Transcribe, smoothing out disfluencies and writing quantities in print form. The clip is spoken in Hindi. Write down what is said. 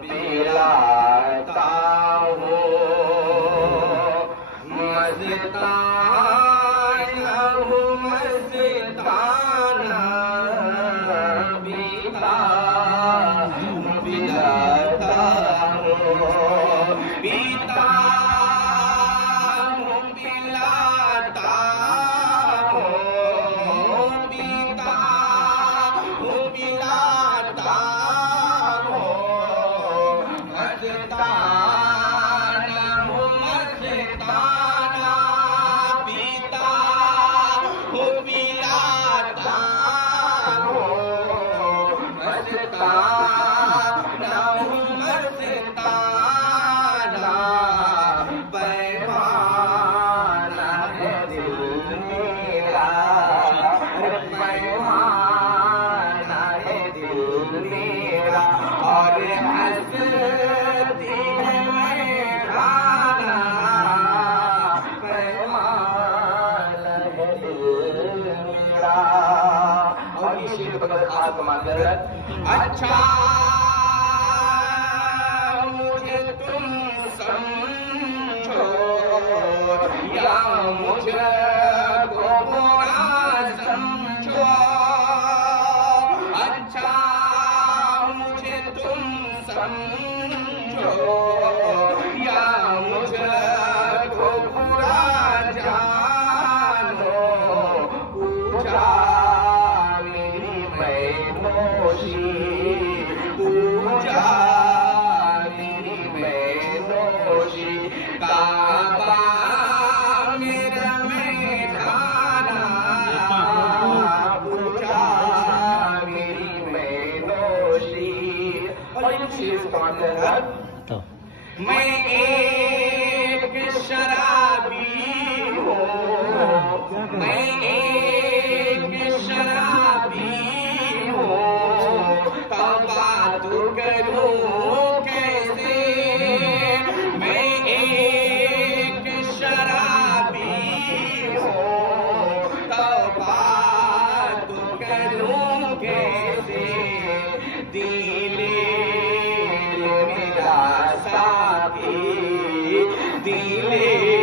पिलाता हूँ मस्तान हूँ मस्ताना पिलाता हूँ पिता हूँ पिलाता हूँ पिता हूँ पिलाता मस्ताना हूँ मस्ताना पिता हूँ पिलाता हूँ मस्ताना हूँ मस्ताना पैमाना है दिल मेरा पैमाना है दिल मेरा और अच्छा मुझे तुम समझो या मुझे को बुरा समझो अच्छा मुझे तुम समझो या मुझे को बुरा जानो पूजा पूजा मेरी मैनोशी काबा मेरा मैदाना पूजा मेरी मैनोशी और इन चीज का मतलब मैं एक शराबी हूँ मैं एक शराबी बात करूं कैसे मैं एक शराबी हूँ तो बात करूं कैसे दिले मेरा साथी दिले